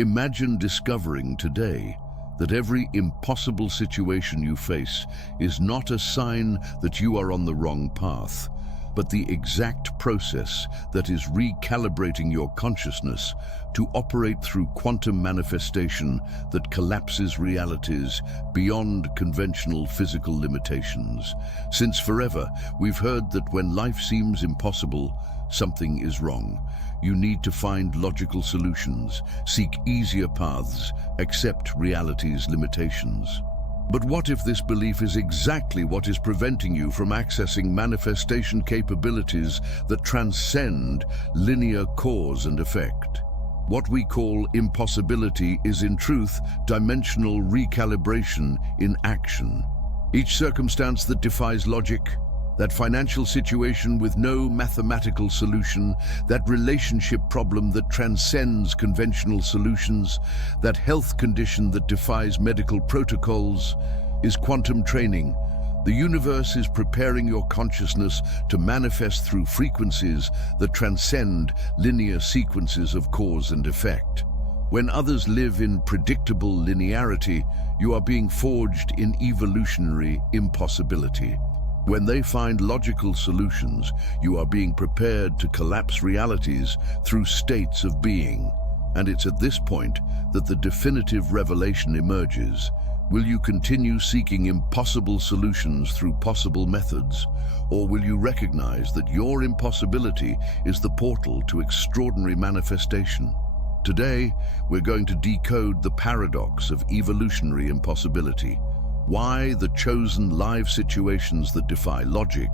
Imagine discovering today that every impossible situation you face is not a sign that you are on the wrong path, but the exact process that is recalibrating your consciousness to operate through quantum manifestation that collapses realities beyond conventional physical limitations. Since forever, we've heard that when life seems impossible, something is wrong. You need to find logical solutions, seek easier paths, accept reality's limitations. But what if this belief is exactly what is preventing you from accessing manifestation capabilities that transcend linear cause and effect? What we call impossibility is in truth dimensional recalibration in action. Each circumstance that defies logic, that financial situation with no mathematical solution, that relationship problem that transcends conventional solutions, that health condition that defies medical protocols, is quantum training. The universe is preparing your consciousness to manifest through frequencies that transcend linear sequences of cause and effect. When others live in predictable linearity, you are being forged in evolutionary impossibility. When they find logical solutions, you are being prepared to collapse realities through states of being. And it's at this point that the definitive revelation emerges. Will you continue seeking impossible solutions through possible methods, or will you recognize that your impossibility is the portal to extraordinary manifestation? Today, we're going to decode the paradox of evolutionary impossibility. Why the chosen live situations that defy logic,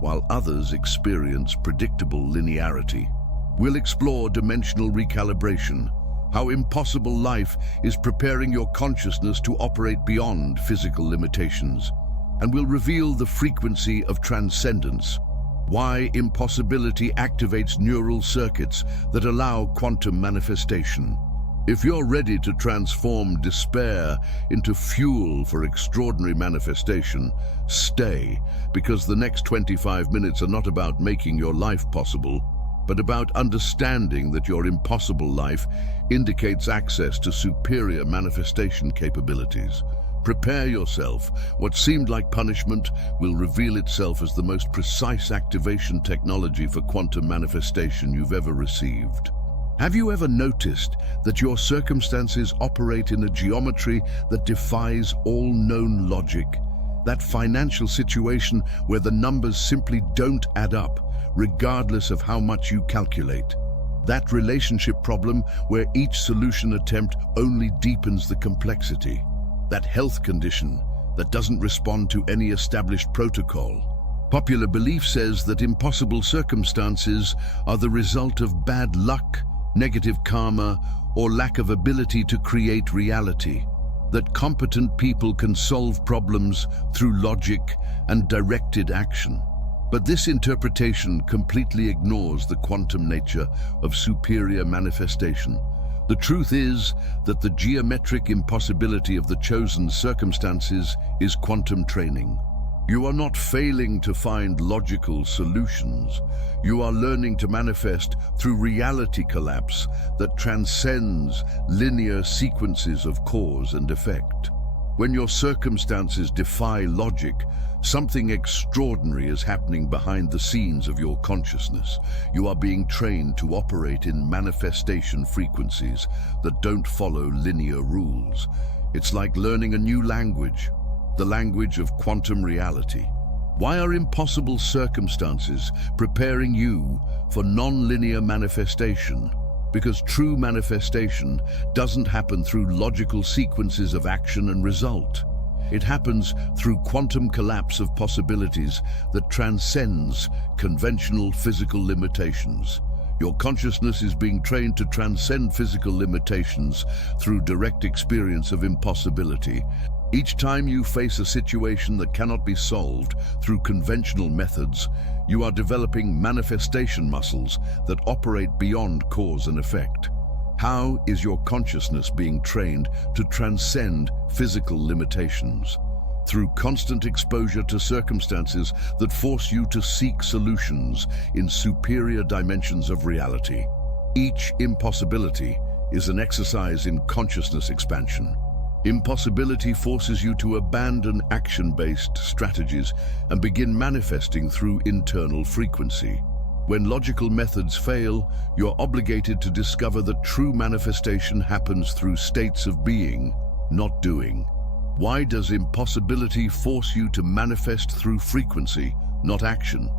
while others experience predictable linearity. We'll explore dimensional recalibration, how impossible life is preparing your consciousness to operate beyond physical limitations. And we'll reveal the frequency of transcendence, why impossibility activates neural circuits that allow quantum manifestation. If you're ready to transform despair into fuel for extraordinary manifestation, stay, because the next 25 minutes are not about making your life possible, but about understanding that your impossible life indicates access to superior manifestation capabilities. Prepare yourself. What seemed like punishment will reveal itself as the most precise activation technology for quantum manifestation you've ever received. Have you ever noticed that your circumstances operate in a geometry that defies all known logic? That financial situation where the numbers simply don't add up, regardless of how much you calculate. That relationship problem where each solution attempt only deepens the complexity. That health condition that doesn't respond to any established protocol. Popular belief says that impossible circumstances are the result of bad luck, negative karma, or lack of ability to create reality. That competent people can solve problems through logic and directed action. But this interpretation completely ignores the quantum nature of superior manifestation. The truth is that the geometric impossibility of the chosen circumstances is quantum training. You are not failing to find logical solutions. You are learning to manifest through reality collapse that transcends linear sequences of cause and effect. When your circumstances defy logic, something extraordinary is happening behind the scenes of your consciousness. You are being trained to operate in manifestation frequencies that don't follow linear rules. It's like learning a new language, the language of quantum reality. Why are impossible circumstances preparing you for non-linear manifestation? Because true manifestation doesn't happen through logical sequences of action and result. It happens through quantum collapse of possibilities that transcends conventional physical limitations. Your consciousness is being trained to transcend physical limitations through direct experience of impossibility. Each time you face a situation that cannot be solved through conventional methods, you are developing manifestation muscles that operate beyond cause and effect. How is your consciousness being trained to transcend physical limitations? Through constant exposure to circumstances that force you to seek solutions in superior dimensions of reality. Each impossibility is an exercise in consciousness expansion. Impossibility forces you to abandon action-based strategies and begin manifesting through internal frequency. When logical methods fail, you're obligated to discover that true manifestation happens through states of being, not doing. Why does impossibility force you to manifest through frequency, not action?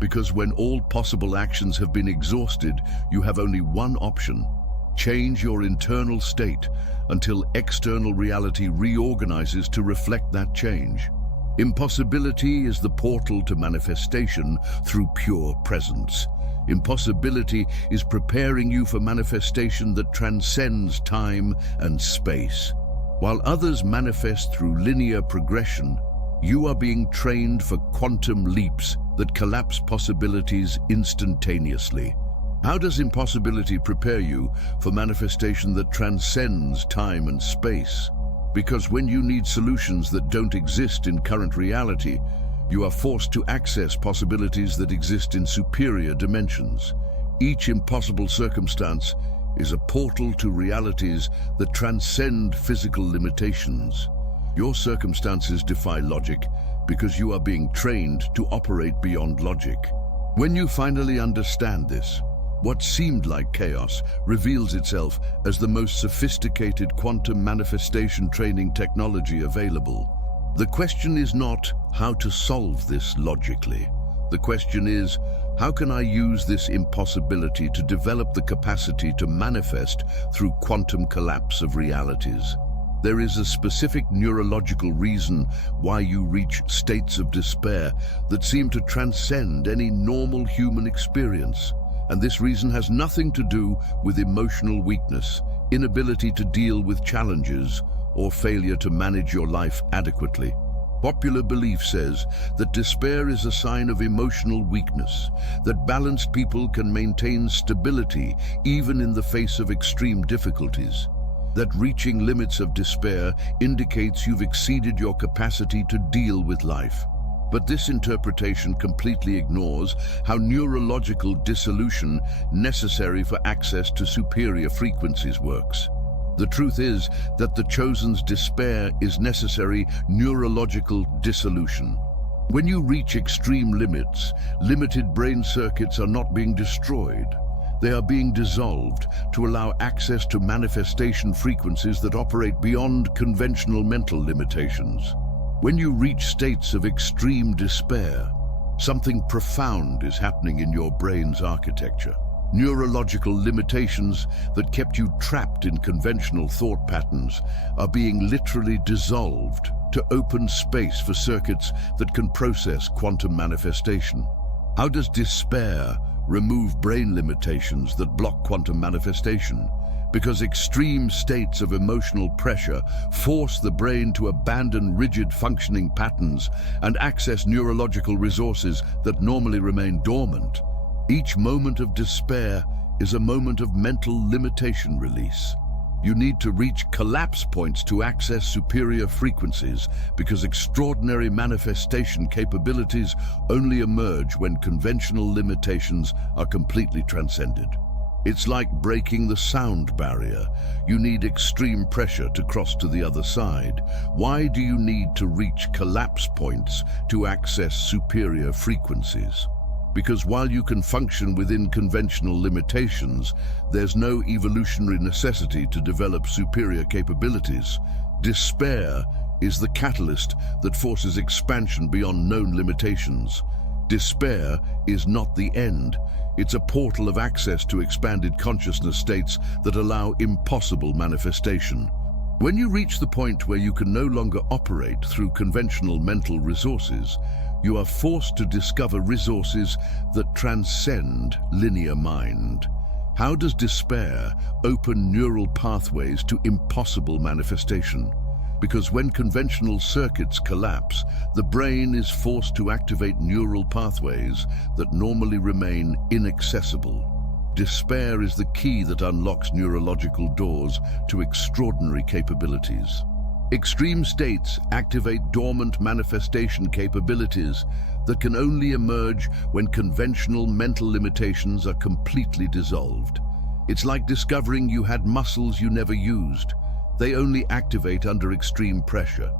Because when all possible actions have been exhausted, you have only one option: change your internal state until external reality reorganizes to reflect that change. Impossibility is the portal to manifestation through pure presence. Impossibility is preparing you for manifestation that transcends time and space. While others manifest through linear progression, you are being trained for quantum leaps that collapse possibilities instantaneously. How does impossibility prepare you for manifestation that transcends time and space? Because when you need solutions that don't exist in current reality, you are forced to access possibilities that exist in superior dimensions. Each impossible circumstance is a portal to realities that transcend physical limitations. Your circumstances defy logic because you are being trained to operate beyond logic. When you finally understand this, what seemed like chaos reveals itself as the most sophisticated quantum manifestation training technology available. The question is not how to solve this logically. The question is, how can I use this impossibility to develop the capacity to manifest through quantum collapse of realities? There is a specific neurological reason why you reach states of despair that seem to transcend any normal human experience. And this reason has nothing to do with emotional weakness, inability to deal with challenges, or failure to manage your life adequately. Popular belief says that despair is a sign of emotional weakness, that balanced people can maintain stability even in the face of extreme difficulties, that reaching limits of despair indicates you've exceeded your capacity to deal with life. But this interpretation completely ignores how neurological dissolution necessary for access to superior frequencies works. The truth is that the chosen's despair is necessary neurological dissolution. When you reach extreme limits, limited brain circuits are not being destroyed. They are being dissolved to allow access to manifestation frequencies that operate beyond conventional mental limitations. When you reach states of extreme despair, something profound is happening in your brain's architecture. Neurological limitations that kept you trapped in conventional thought patterns are being literally dissolved to open space for circuits that can process quantum manifestation. How does despair remove brain limitations that block quantum manifestation? Because extreme states of emotional pressure force the brain to abandon rigid functioning patterns and access neurological resources that normally remain dormant. Each moment of despair is a moment of mental limitation release. You need to reach collapse points to access superior frequencies because extraordinary manifestation capabilities only emerge when conventional limitations are completely transcended. It's like breaking the sound barrier. You need extreme pressure to cross to the other side. Why do you need to reach collapse points to access superior frequencies? Because while you can function within conventional limitations, there's no evolutionary necessity to develop superior capabilities. Despair is the catalyst that forces expansion beyond known limitations. Despair is not the end. It's a portal of access to expanded consciousness states that allow impossible manifestation. When you reach the point where you can no longer operate through conventional mental resources, you are forced to discover resources that transcend linear mind. How does despair open neural pathways to impossible manifestation? Because when conventional circuits collapse, the brain is forced to activate neural pathways that normally remain inaccessible. Despair is the key that unlocks neurological doors to extraordinary capabilities. Extreme states activate dormant manifestation capabilities that can only emerge when conventional mental limitations are completely dissolved. It's like discovering you had muscles you never used. They only activate under extreme pressure.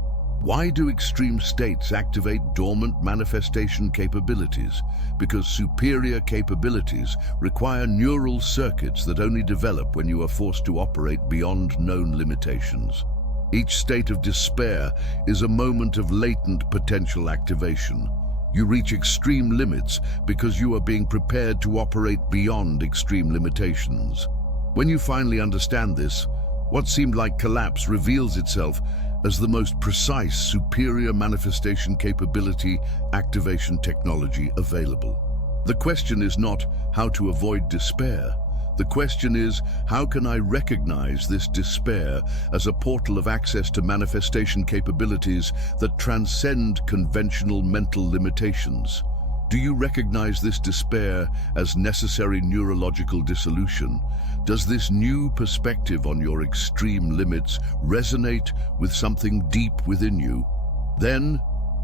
Why do extreme states activate dormant manifestation capabilities? Because superior capabilities require neural circuits that only develop when you are forced to operate beyond known limitations. Each state of despair is a moment of latent potential activation. You reach extreme limits because you are being prepared to operate beyond extreme limitations. When you finally understand this, what seemed like collapse reveals itself as the most precise, superior manifestation capability activation technology available. The question is not how to avoid despair. The question is, how can I recognize this despair as a portal of access to manifestation capabilities that transcend conventional mental limitations? Do you recognize this despair as necessary neurological dissolution? Does this new perspective on your extreme limits resonate with something deep within you? Then,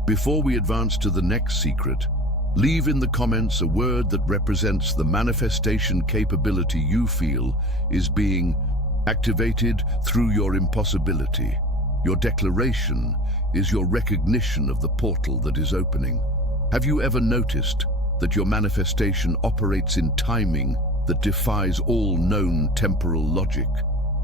before we advance to the next secret, leave in the comments a word that represents the manifestation capability you feel is being activated through your impossibility. Your declaration is your recognition of the portal that is opening. Have you ever noticed that your manifestation operates in timing that defies all known temporal logic?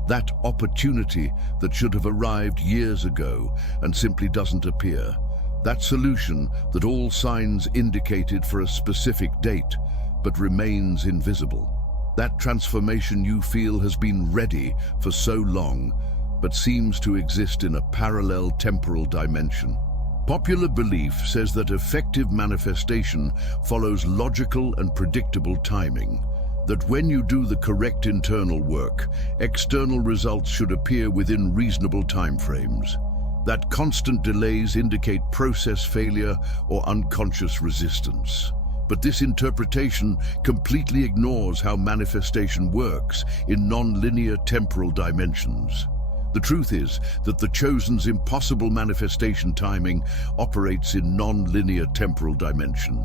That opportunity that should have arrived years ago and simply doesn't appear. That solution that all signs indicated for a specific date but remains invisible. That transformation you feel has been ready for so long but seems to exist in a parallel temporal dimension. Popular belief says that effective manifestation follows logical and predictable timing, that when you do the correct internal work, external results should appear within reasonable timeframes. That constant delays indicate process failure or unconscious resistance. But this interpretation completely ignores how manifestation works in non-linear temporal dimensions. The truth is that the chosen's impossible manifestation timing operates in non-linear temporal dimension.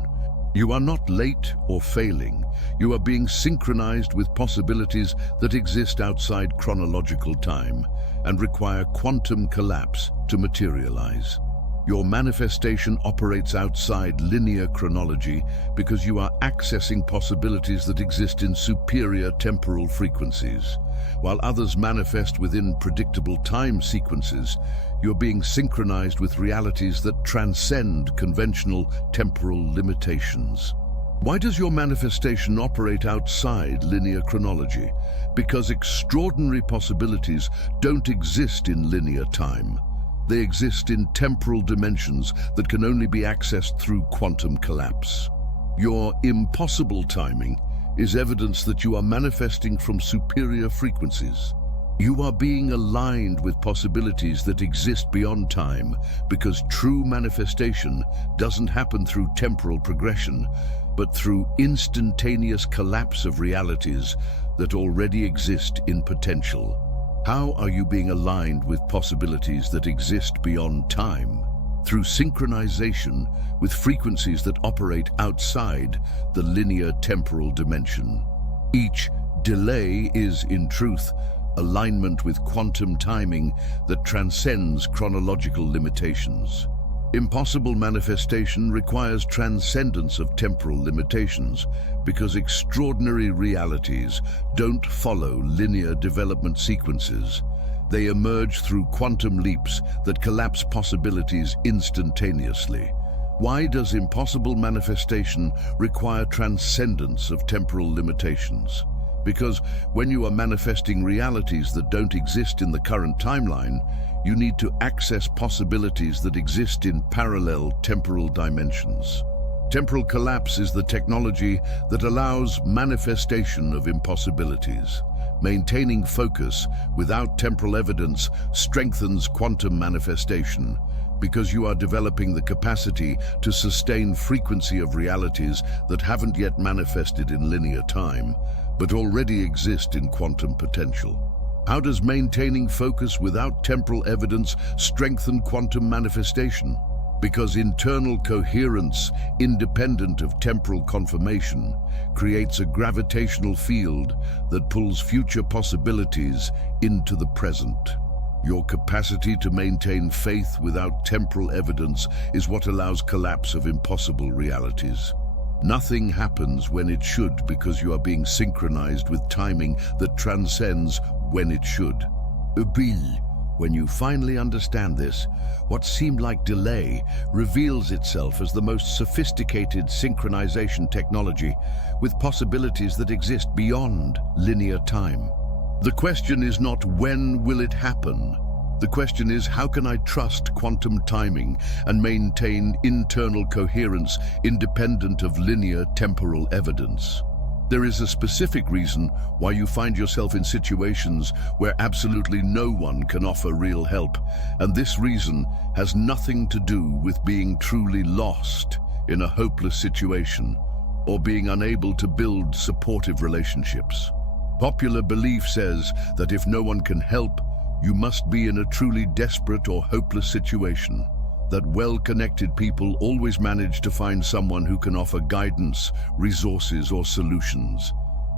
You are not late or failing. You are being synchronized with possibilities that exist outside chronological time and require quantum collapse to materialize. Your manifestation operates outside linear chronology because you are accessing possibilities that exist in superior temporal frequencies. While others manifest within predictable time sequences, you're being synchronized with realities that transcend conventional temporal limitations. Why does your manifestation operate outside linear chronology? Because extraordinary possibilities don't exist in linear time. They exist in temporal dimensions that can only be accessed through quantum collapse. Your impossible timing is evidence that you are manifesting from superior frequencies. You are being aligned with possibilities that exist beyond time because true manifestation doesn't happen through temporal progression, but through instantaneous collapse of realities that already exist in potential. How are you being aligned with possibilities that exist beyond time? Through synchronization with frequencies that operate outside the linear temporal dimension. Each delay is, in truth, alignment with quantum timing that transcends chronological limitations. Impossible manifestation requires transcendence of temporal limitations because extraordinary realities don't follow linear development sequences. They emerge through quantum leaps that collapse possibilities instantaneously. Why does impossible manifestation require transcendence of temporal limitations? Because when you are manifesting realities that don't exist in the current timeline, you need to access possibilities that exist in parallel temporal dimensions. Temporal collapse is the technology that allows manifestation of impossibilities. Maintaining focus without temporal evidence strengthens quantum manifestation because you are developing the capacity to sustain frequency of realities that haven't yet manifested in linear time, but already exist in quantum potential. How does maintaining focus without temporal evidence strengthen quantum manifestation? Because internal coherence, independent of temporal confirmation, creates a gravitational field that pulls future possibilities into the present. Your capacity to maintain faith without temporal evidence is what allows collapse of impossible realities. Nothing happens when it should because you are being synchronized with timing that transcends when it should. When you finally understand this, what seemed like delay reveals itself as the most sophisticated synchronization technology with possibilities that exist beyond linear time. The question is not when will it happen? The question is, how can I trust quantum timing and maintain internal coherence independent of linear temporal evidence? There is a specific reason why you find yourself in situations where absolutely no one can offer real help, and this reason has nothing to do with being truly lost in a hopeless situation or being unable to build supportive relationships. Popular belief says that if no one can help, you must be in a truly desperate or hopeless situation. That well-connected people always manage to find someone who can offer guidance, resources, or solutions.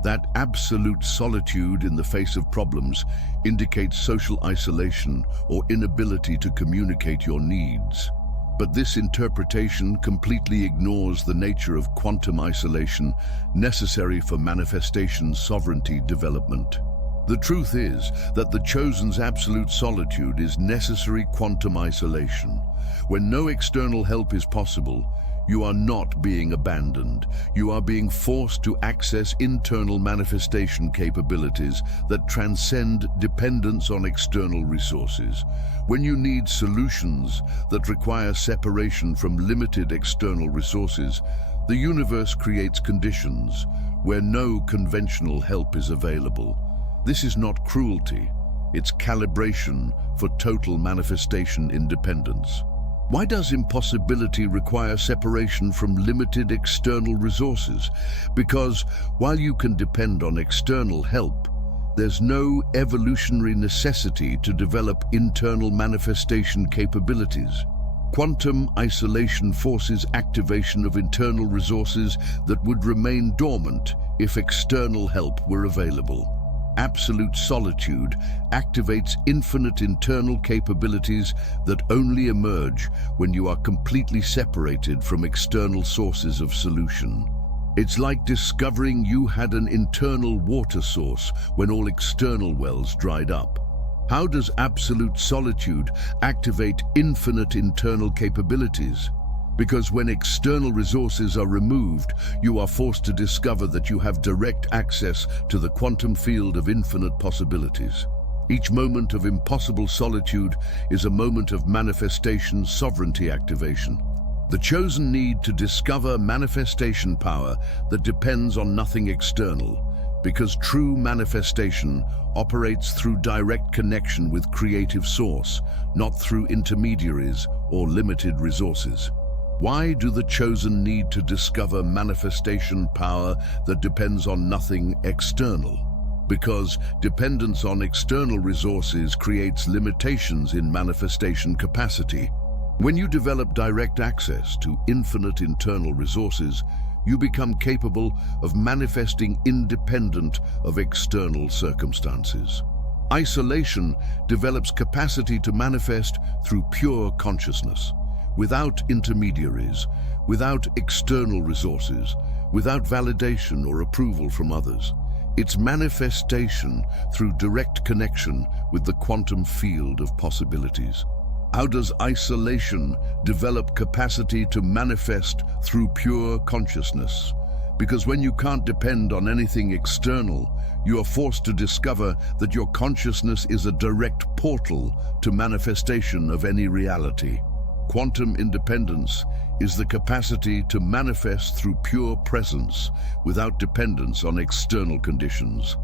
That absolute solitude in the face of problems indicates social isolation or inability to communicate your needs. But this interpretation completely ignores the nature of quantum isolation necessary for manifestation sovereignty development. The truth is that the chosen's absolute solitude is necessary quantum isolation. When no external help is possible, you are not being abandoned. You are being forced to access internal manifestation capabilities that transcend dependence on external resources. When you need solutions that require separation from limited external resources, the universe creates conditions where no conventional help is available. This is not cruelty, it's calibration for total manifestation independence. Why does impossibility require separation from limited external resources? Because while you can depend on external help, there's no evolutionary necessity to develop internal manifestation capabilities. Quantum isolation forces activation of internal resources that would remain dormant if external help were available. Absolute solitude activates infinite internal capabilities that only emerge when you are completely separated from external sources of solution. It's like discovering you had an internal water source when all external wells dried up. How does absolute solitude activate infinite internal capabilities? Because when external resources are removed, you are forced to discover that you have direct access to the quantum field of infinite possibilities. Each moment of impossible solitude is a moment of manifestation sovereignty activation. The chosen need to discover manifestation power that depends on nothing external, because true manifestation operates through direct connection with creative source, not through intermediaries or limited resources. Why do the chosen need to discover manifestation power that depends on nothing external? Because dependence on external resources creates limitations in manifestation capacity. When you develop direct access to infinite internal resources, you become capable of manifesting independent of external circumstances. Isolation develops capacity to manifest through pure consciousness. Without intermediaries, without external resources, without validation or approval from others. It's manifestation through direct connection with the quantum field of possibilities. How does isolation develop capacity to manifest through pure consciousness? Because when you can't depend on anything external, you are forced to discover that your consciousness is a direct portal to manifestation of any reality. Quantum independence is the capacity to manifest through pure presence without dependence on external conditions.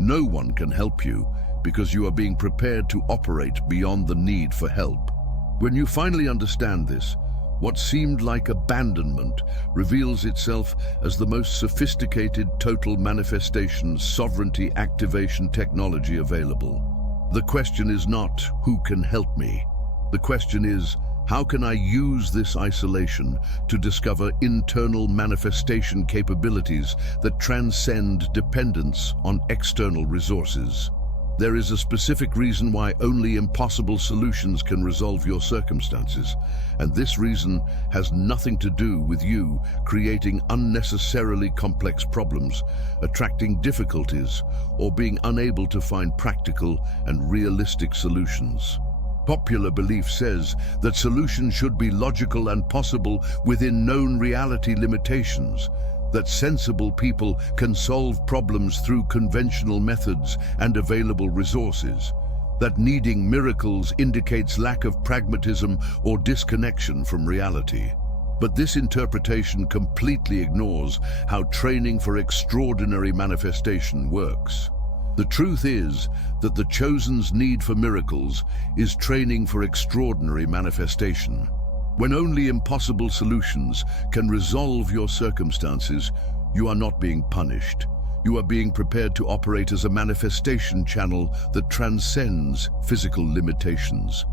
No one can help you because you are being prepared to operate beyond the need for help. When you finally understand this, what seemed like abandonment reveals itself as the most sophisticated total manifestation sovereignty activation technology available. The question is not, who can help me? The question is, How can I use this isolation to discover internal manifestation capabilities that transcend dependence on external resources? There is a specific reason why only impossible solutions can resolve your circumstances, and this reason has nothing to do with you creating unnecessarily complex problems, attracting difficulties, or being unable to find practical and realistic solutions. Popular belief says that solutions should be logical and possible within known reality limitations, that sensible people can solve problems through conventional methods and available resources, that needing miracles indicates lack of pragmatism or disconnection from reality. But this interpretation completely ignores how training for extraordinary manifestation works. The truth is that the chosen's need for miracles is training for extraordinary manifestation. When only impossible solutions can resolve your circumstances, you are not being punished. You are being prepared to operate as a manifestation channel that transcends physical limitations.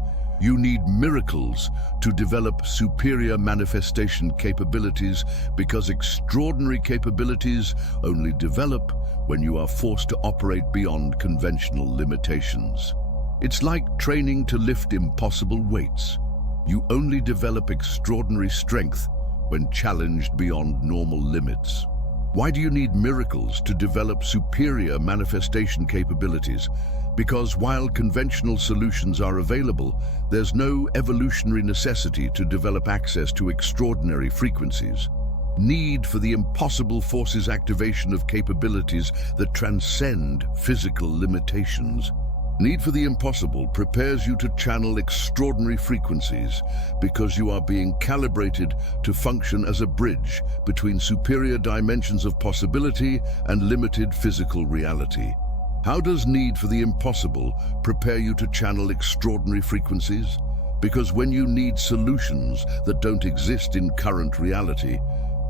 You need miracles to develop superior manifestation capabilities because extraordinary capabilities only develop when you are forced to operate beyond conventional limitations. It's like training to lift impossible weights. You only develop extraordinary strength when challenged beyond normal limits. Why do you need miracles to develop superior manifestation capabilities? Because while conventional solutions are available, there's no evolutionary necessity to develop access to extraordinary frequencies. Need for the impossible forces activation of capabilities that transcend physical limitations. Need for the impossible prepares you to channel extraordinary frequencies because you are being calibrated to function as a bridge between superior dimensions of possibility and limited physical reality. How does need for the impossible prepare you to channel extraordinary frequencies? Because when you need solutions that don't exist in current reality,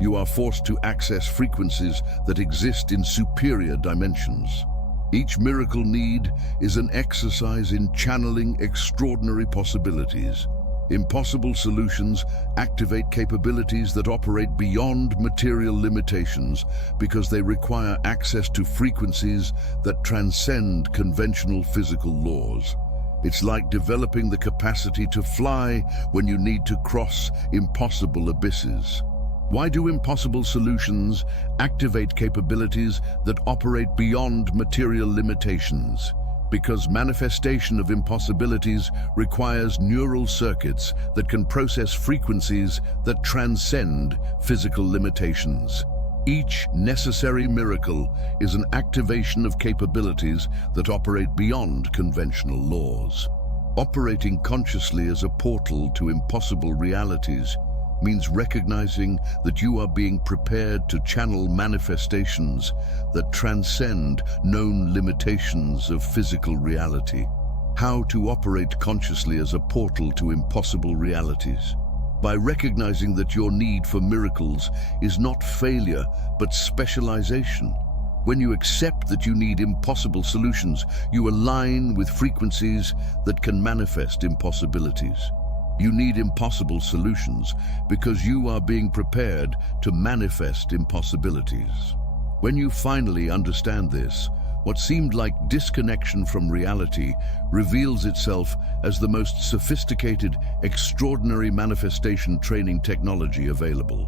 you are forced to access frequencies that exist in superior dimensions. Each miracle need is an exercise in channeling extraordinary possibilities. Impossible solutions activate capabilities that operate beyond material limitations because they require access to frequencies that transcend conventional physical laws. It's like developing the capacity to fly when you need to cross impossible abysses. Why do impossible solutions activate capabilities that operate beyond material limitations? Because manifestation of impossibilities requires neural circuits that can process frequencies that transcend physical limitations. Each necessary miracle is an activation of capabilities that operate beyond conventional laws. Operating consciously as a portal to impossible realities means recognizing that you are being prepared to channel manifestations that transcend known limitations of physical reality. How to operate consciously as a portal to impossible realities? By recognizing that your need for miracles is not failure, but specialization. When you accept that you need impossible solutions, you align with frequencies that can manifest impossibilities. You need impossible solutions because you are being prepared to manifest impossibilities. When you finally understand this, what seemed like disconnection from reality reveals itself as the most sophisticated, extraordinary manifestation training technology available.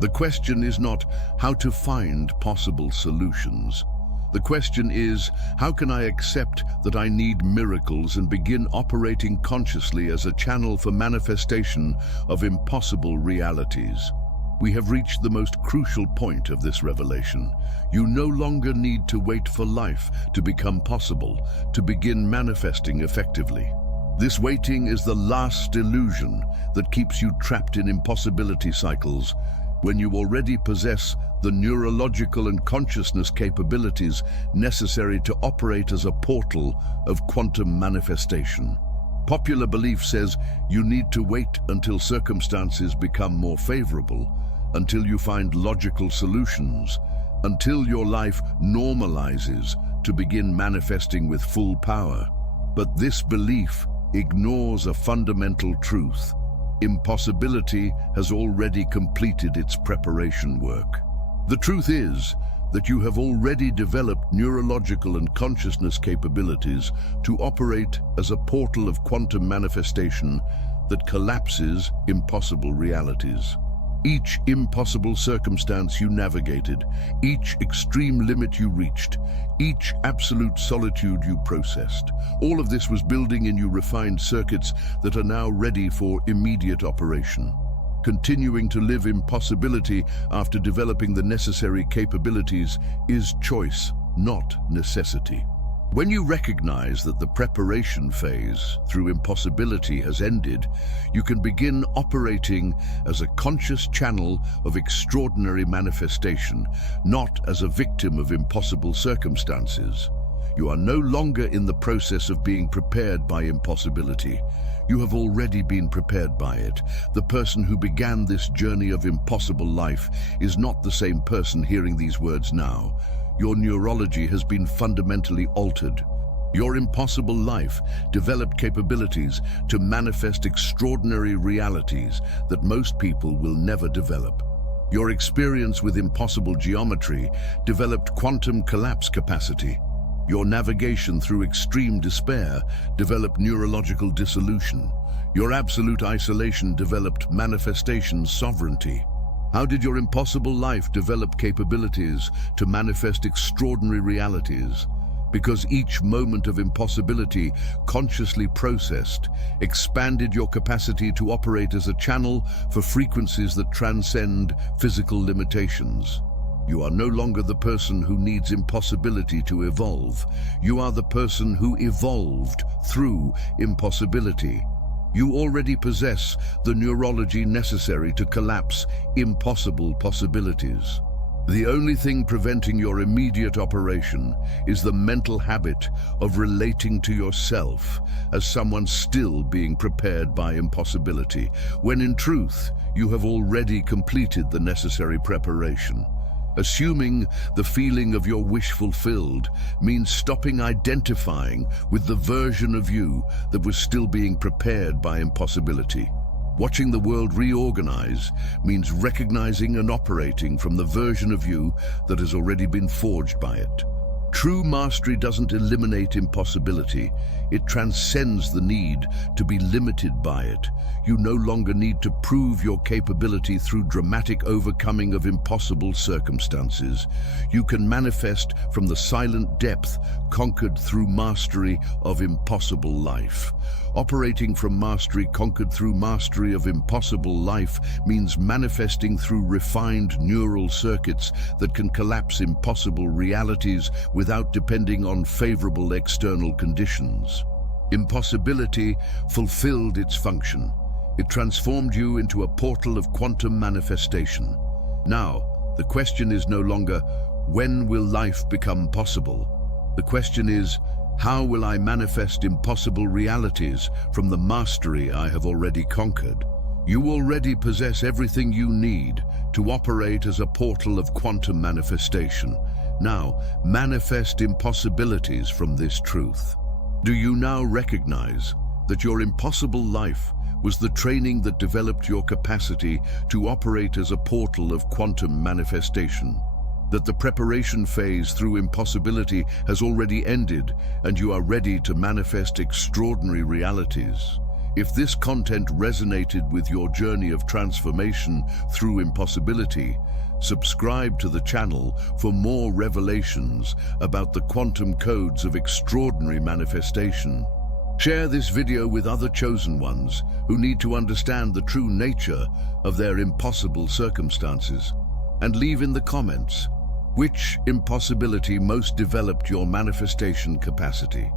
The question is not how to find possible solutions. The question is, how can I accept that I need miracles and begin operating consciously as a channel for manifestation of impossible realities? We have reached the most crucial point of this revelation. You no longer need to wait for life to become possible, to begin manifesting effectively. This waiting is the last illusion that keeps you trapped in impossibility cycles when you already possess the neurological and consciousness capabilities necessary to operate as a portal of quantum manifestation. Popular belief says you need to wait until circumstances become more favorable, until you find logical solutions, until your life normalizes to begin manifesting with full power. But this belief ignores a fundamental truth. impossibility has already completed its preparation work. The truth is that you have already developed neurological and consciousness capabilities to operate as a portal of quantum manifestation that collapses impossible realities. Each impossible circumstance you navigated, each extreme limit you reached, each absolute solitude you processed, all of this was building in you refined circuits that are now ready for immediate operation. Continuing to live impossibility after developing the necessary capabilities is choice, not necessity. When you recognize that the preparation phase through impossibility has ended, you can begin operating as a conscious channel of extraordinary manifestation, not as a victim of impossible circumstances. You are no longer in the process of being prepared by impossibility. You have already been prepared by it. The person who began this journey of impossible life is not the same person hearing these words now. Your neurology has been fundamentally altered. Your impossible life developed capabilities to manifest extraordinary realities that most people will never develop. Your experience with impossible geometry developed quantum collapse capacity. Your navigation through extreme despair developed neurological dissolution. Your absolute isolation developed manifestation sovereignty. How did your impossible life develop capabilities to manifest extraordinary realities? Because each moment of impossibility, consciously processed, expanded your capacity to operate as a channel for frequencies that transcend physical limitations. You are no longer the person who needs impossibility to evolve. You are the person who evolved through impossibility. You already possess the neurology necessary to collapse impossible possibilities. The only thing preventing your immediate operation is the mental habit of relating to yourself as someone still being prepared by impossibility, when in truth, you have already completed the necessary preparation. Assuming the feeling of your wish fulfilled means stopping identifying with the version of you that was still being prepared by impossibility. Watching the world reorganize means recognizing and operating from the version of you that has already been forged by it. True mastery doesn't eliminate impossibility, it transcends the need to be limited by it. You no longer need to prove your capability through dramatic overcoming of impossible circumstances. You can manifest from the silent depth conquered through mastery of impossible life. Operating from mastery conquered through mastery of impossible life means manifesting through refined neural circuits that can collapse impossible realities without depending on favorable external conditions. Impossibility fulfilled its function. It transformed you into a portal of quantum manifestation. Now, the question is no longer, when will life become possible? The question is, how will I manifest impossible realities from the mastery I have already conquered? You already possess everything you need to operate as a portal of quantum manifestation. Now, manifest impossibilities from this truth. Do you now recognize that your impossible life was the training that developed your capacity to operate as a portal of quantum manifestation? That the preparation phase through impossibility has already ended and you are ready to manifest extraordinary realities? If this content resonated with your journey of transformation through impossibility, subscribe to the channel for more revelations about the quantum codes of extraordinary manifestation. Share this video with other chosen ones who need to understand the true nature of their impossible circumstances. And leave in the comments which impossibility most developed your manifestation capacity.